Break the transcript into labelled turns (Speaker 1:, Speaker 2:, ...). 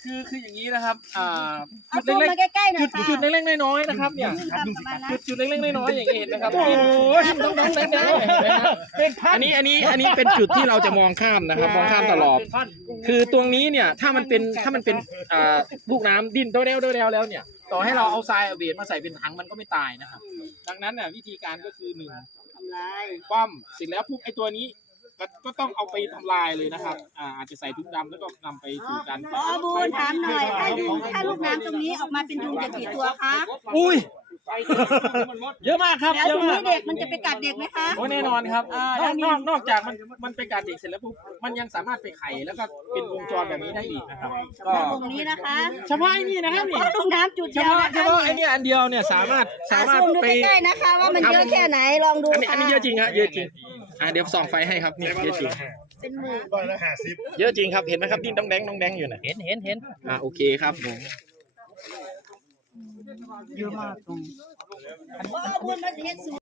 Speaker 1: คืออย่างนี้นะครับ
Speaker 2: เอาซูมมาใกล้ๆหน่อยค่ะ
Speaker 1: จุดเล็กๆน้อยๆนะครับเนี่ยจุดเล็กๆน้อยๆอย่างเห็นนะครับโอ้ยต้องแดงๆอันนี้เป็นจุดที่เราจะมองข้ามนะครับมองข้ามตลอดคือตรงนี้เนี่ยถ้ามันเป็นลูกน้ำดิ้นโดเดลแล้วเนี่ยต่อให้เราเอาทรายเอาเบสมาใส่เป็นถังมันก็ไม่ตายนะครับดังนั้นน่ะวิธีการก็คือ1ทำลายคว่ำเสร็จแล้วปุ๊บไอ้ตัวนี้ก็ต้องเอาไปทำลายเลยนะครับอาจจะใส่ถุงดำแล้วก็นำไปสู่การ
Speaker 2: บูนถามหน่อยถ้าลูกน้ำตรงนี้ออกมาเป็นยุงจะกี่ตัวคะ
Speaker 1: อุ้ยเยอะมากครับ
Speaker 2: แล้ว
Speaker 1: เย
Speaker 2: ต
Speaker 1: อะ
Speaker 2: รง
Speaker 1: มา
Speaker 2: นี้
Speaker 1: ก
Speaker 2: เด็กมันจะไปกัดเด็กไหมคะ
Speaker 1: โอ้แน่นอนครับนอกจากมันไปกัดเด็กเสร็จแล้วปุ๊บมันยังสามารถไปไข่แล้วก็เป็นวงจรแบบนี้ได้อีกนะครับก็
Speaker 2: ตรงนี้นะคะ
Speaker 1: เฉพาะไอ้นี่นะครับนี่
Speaker 2: ลูกน้ำจุด
Speaker 1: เฉ
Speaker 2: เดียว
Speaker 1: พาะ
Speaker 2: นะคะ
Speaker 1: ไอ้นี่อันเดียวเนี่ยสามารถ
Speaker 2: ซูมดู
Speaker 1: ไป
Speaker 2: ใกล้ๆนะคะว่ามันเยอะแค่ไหนลองดู
Speaker 1: อัน
Speaker 2: ค่ะ
Speaker 1: นี้เยอะจริงครับเยอะจริงเดี๋ยวส่องไฟให้ครับนี่เยอะจริง
Speaker 2: เป็นหมื่น
Speaker 1: เยอะจริงครับเห็นไหมครับดิ้นต้องแดงอยู่น่ะ
Speaker 3: เห็น
Speaker 1: โอเคครับผม
Speaker 2: บูนมาเห็นสู